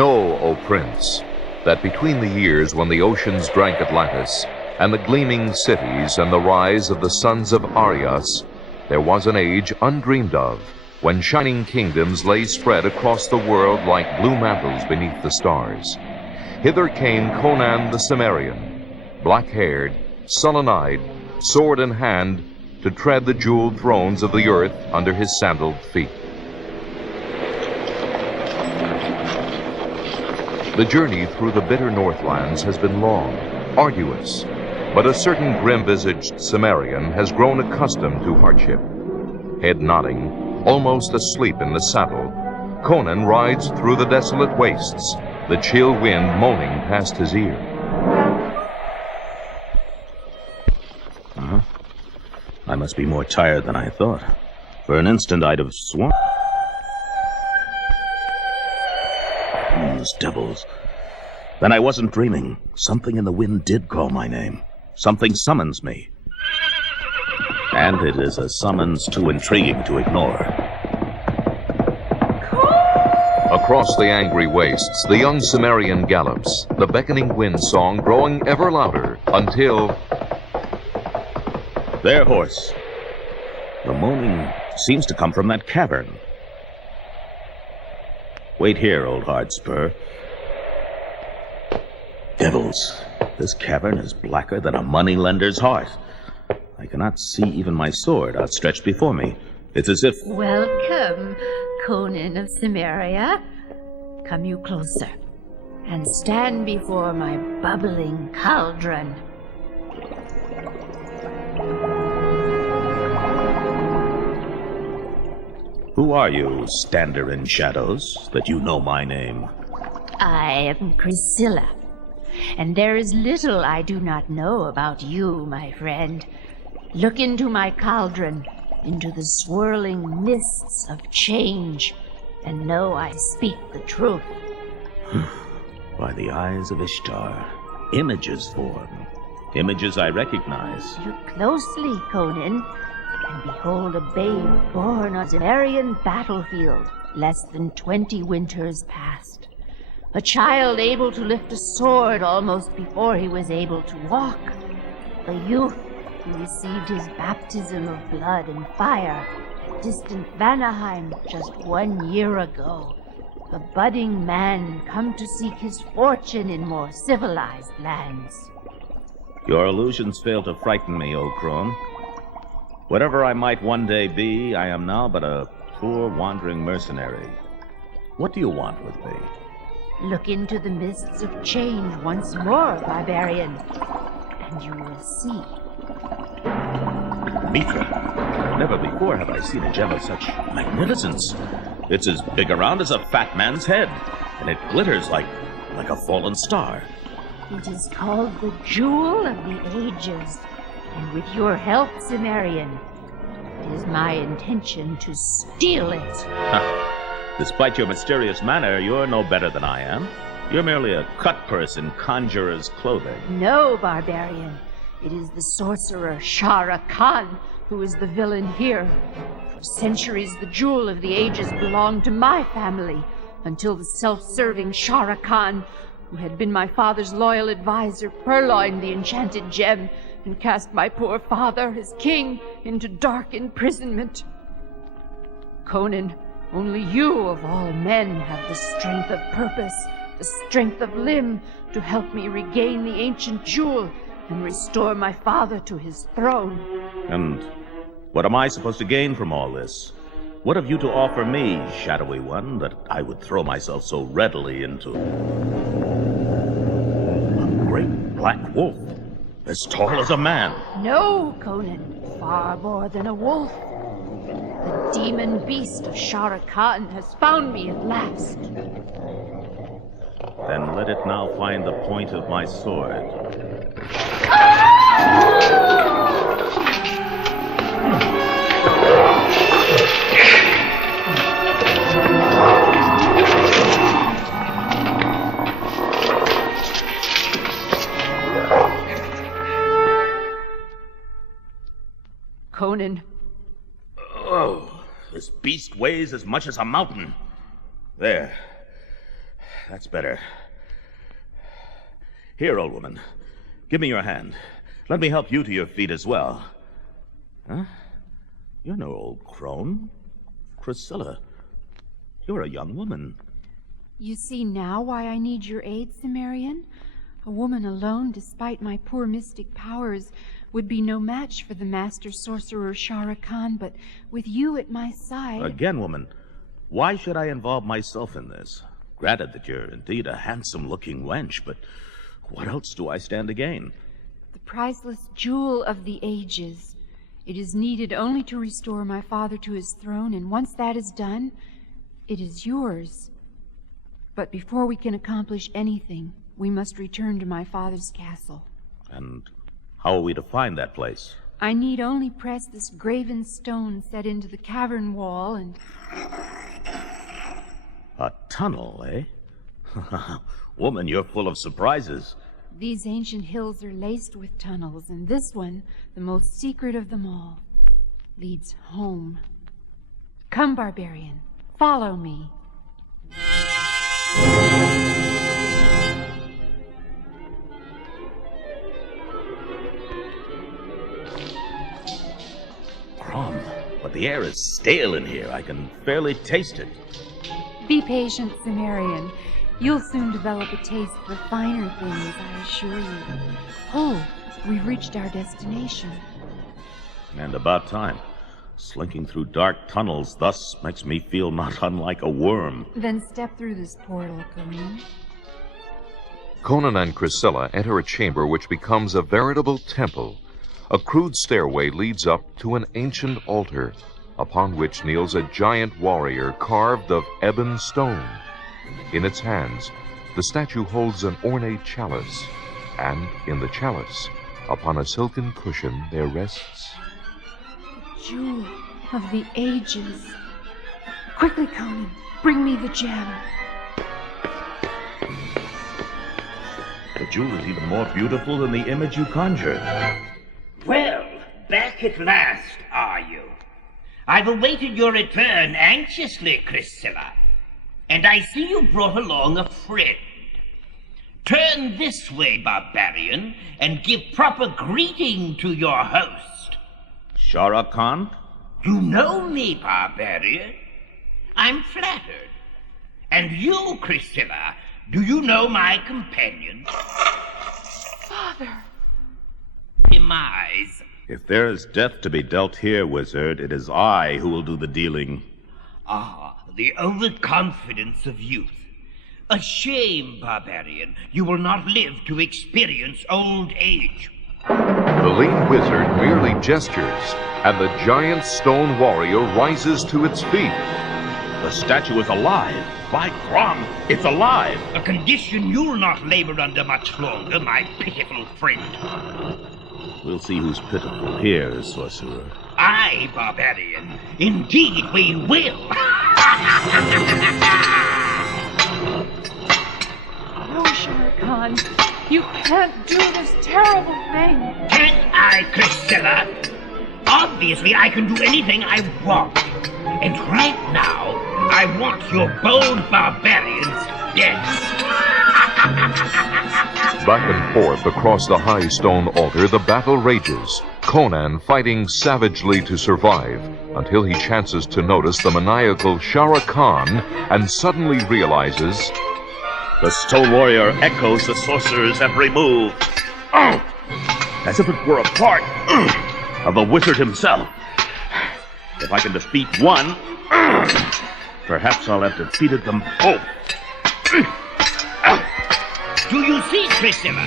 Know, O Prince, that between the years when the oceans drank Atlantis, and the gleaming cities and the rise of the sons of Arias, there was an age undreamed of, when shining kingdoms lay spread across the world like blue mantles beneath the stars. Hither came Conan the Cimmerian, black-haired, sullen-eyed, sword in hand, to tread the jeweled thrones of the earth under his sandaled feet. The journey through the bitter Northlands has been long, arduous, but a certain grim-visaged Cimmerian has grown accustomed to hardship. Head nodding, almost asleep in the saddle, Conan rides through the desolate wastes, the chill wind moaning past his ear. I must be more tired than I thought. For an instant, I'd have sworn... Those devils. Then I wasn't dreaming. Something in the wind did call my name. Something summons me. And it is a summons too intriguing to ignore. Across the angry wastes, the young Cimmerian gallops, the beckoning wind song growing ever louder, until... Their horse. The moaning seems to come from that cavern. Wait here, old hardspur. Devils, this cavern is blacker than a moneylender's heart. I cannot see even my sword outstretched before me. It's as if... Welcome, Conan of Cimmeria. Come you closer, and stand before my bubbling cauldron. Who are you, stander in shadows, that you know my name? I am Priscilla, and there is little I do not know about you, my friend. Look into my cauldron, into the swirling mists of change, and know I speak the truth. By the eyes of Ishtar, images form. Images I recognize. Look closely, Conan, and behold a babe born on a Cimmerian battlefield, less than 20 winters past. A child able to lift a sword almost before he was able to walk. A youth who received his baptism of blood and fire at distant Vanaheim just 1 year ago. A budding man come to seek his fortune in more civilized lands. Your illusions fail to frighten me, O crone. Whatever I might one day be, I am now but a poor wandering mercenary. What do you want with me? Look into the mists of change once more, barbarian, and you will see. Mithra, never before have I seen a gem of such magnificence. It's as big around as a fat man's head, and it glitters like a fallen star. It is called the Jewel of the Ages, and with your help, Cimmerian, it is my intention to steal it. Despite your mysterious manner, you're no better than I am. You're merely a cut-purse in conjurer's clothing. No, barbarian. It is the sorcerer Shara Khan who is the villain here. For centuries, the Jewel of the Ages belonged to my family, until the self-serving Shara Khan, who had been my father's loyal advisor, purloined the enchanted gem and cast my poor father, his king, into dark imprisonment. Conan, only you of all men have the strength of purpose, the strength of limb, to help me regain the ancient jewel and restore my father to his throne. And what am I supposed to gain from all this? What have you to offer me, shadowy one, that I would throw myself so readily into? A great black wolf, as tall as a man. No, Conan, far more than a wolf. The demon beast of Shara Khan has found me at last. Then let it now find the point of my sword. Conan. Oh, this beast weighs as much as a mountain. There. That's better. Here, old woman. Give me your hand. Let me help you to your feet as well. Huh? You're no old crone. Priscilla, you're a young woman. You see now why I need your aid, Cimmerian? A woman alone, despite my poor mystic powers, would be no match for the master sorcerer Shara Khan, but with you at my side... Again, woman, why should I involve myself in this? Granted that you're indeed a handsome-looking wench, but what else do I stand to gain? The priceless jewel of the ages. It is needed only to restore my father to his throne, and once that is done, it is yours. But before we can accomplish anything, we must return to my father's castle. And how are we to find that place? I need only press this graven stone set into the cavern wall and... A tunnel, eh? Woman, you're full of surprises. These ancient hills are laced with tunnels, and this one, the most secret of them all, leads home. Come, barbarian, follow me. Crom, but the air is stale in here. I can barely taste it. Be patient, Cimmerian. You'll soon develop a taste for finer things, I assure you. Oh, we've reached our destination. And about time. Slinking through dark tunnels thus makes me feel not unlike a worm. Then step through this portal, Conan. Conan and Priscilla enter a chamber which becomes a veritable temple. A crude stairway leads up to an ancient altar, upon which kneels a giant warrior carved of ebon stone. In its hands, the statue holds an ornate chalice, and in the chalice, upon a silken cushion, there rests... the jewel of the ages. Quickly, Conan, bring me the gem. The jewel is even more beautiful than the image you conjured. Well, back at last, are you? I've awaited your return anxiously, Priscilla. And I see you brought along a friend. Turn this way, barbarian, and give proper greeting to your host. Shara Khan? You know me, barbarian. I'm flattered. And you, Priscilla, do you know my companion? Father! Demise. If there is death to be dealt here, wizard, it is I who will do the dealing. Ah, the overconfidence of youth. A shame, barbarian. You will not live to experience old age. The lean wizard merely gestures, and the giant stone warrior rises to its feet. The statue is alive. By Crom, it's alive. A condition you'll not labor under much longer, my pitiful friend. We'll see who's pitiful here, sorcerer. Aye, barbarian. Indeed we will. No, Shara Khan. You can't do this terrible thing. Can't I, Priscilla? Obviously, I can do anything I want. And right now, I want your bold barbarians dead. Back and forth across the high stone altar, the battle rages, Conan fighting savagely to survive, until he chances to notice the maniacal Shara Khan and suddenly realizes... The stone warrior echoes the sorcerers have removed. Oh! As if it were a part of the wizard himself. If I can defeat one, perhaps I'll have defeated them both. Do you see, Priscilla?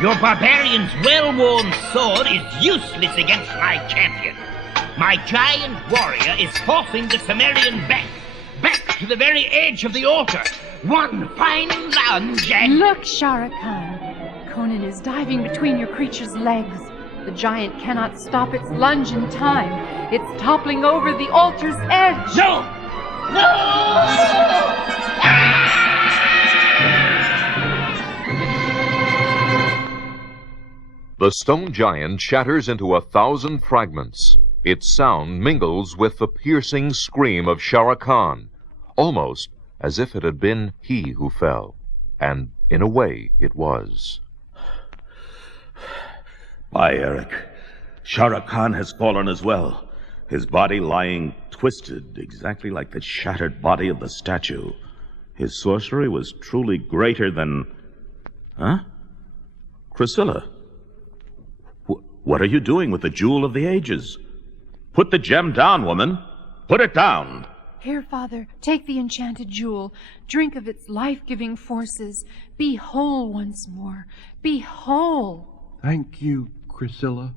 Your barbarian's well-worn sword is useless against my champion. My giant warrior is forcing the Cimmerian back to the very edge of the altar. One final lunge and... Look, Shara Khan. Conan is diving between your creature's legs. The giant cannot stop its lunge in time. It's toppling over the altar's edge. No! No! The stone giant shatters into 1,000 fragments. Its sound mingles with the piercing scream of Shara Khan, almost as if it had been he who fell, and in a way it was. By Eric, Shara Khan has fallen as well, his body lying twisted, exactly like the shattered body of the statue. His sorcery was truly greater than... Huh? Priscilla, what are you doing with the Jewel of the Ages? Put the gem down, woman. Put it down. Here, Father, take the enchanted jewel. Drink of its life-giving forces. Be whole once more. Be whole. Thank you, Priscilla.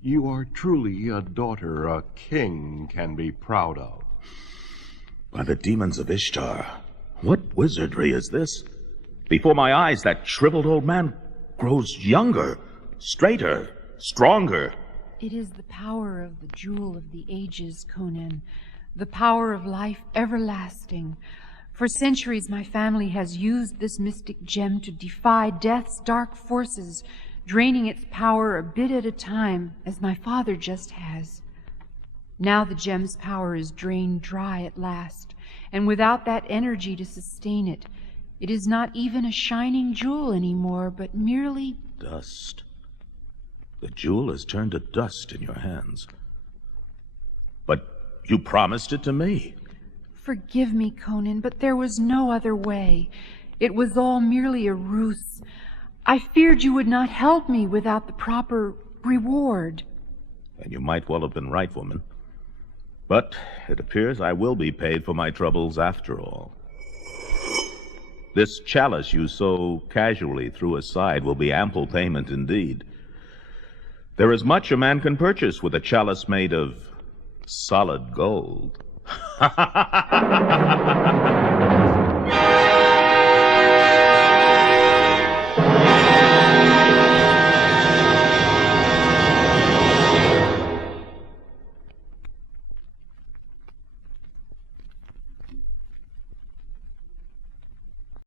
You are truly a daughter a king can be proud of. By the demons of Ishtar, what wizardry is this? Before my eyes, that shriveled old man grows younger, straighter, stronger. It is the power of the Jewel of the Ages, Conan. The power of life everlasting. For centuries, my family has used this mystic gem to defy death's dark forces, draining its power a bit at a time, as my father just has. Now the gem's power is drained dry at last, and without that energy to sustain it, it is not even a shining jewel anymore, but merely dust. The jewel has turned to dust in your hands. But you promised it to me. Forgive me, Conan, but there was no other way. It was all merely a ruse. I feared you would not help me without the proper reward. And you might well have been right, woman. But it appears I will be paid for my troubles after all. This chalice you so casually threw aside will be ample payment indeed. There is much a man can purchase with a chalice made of solid gold.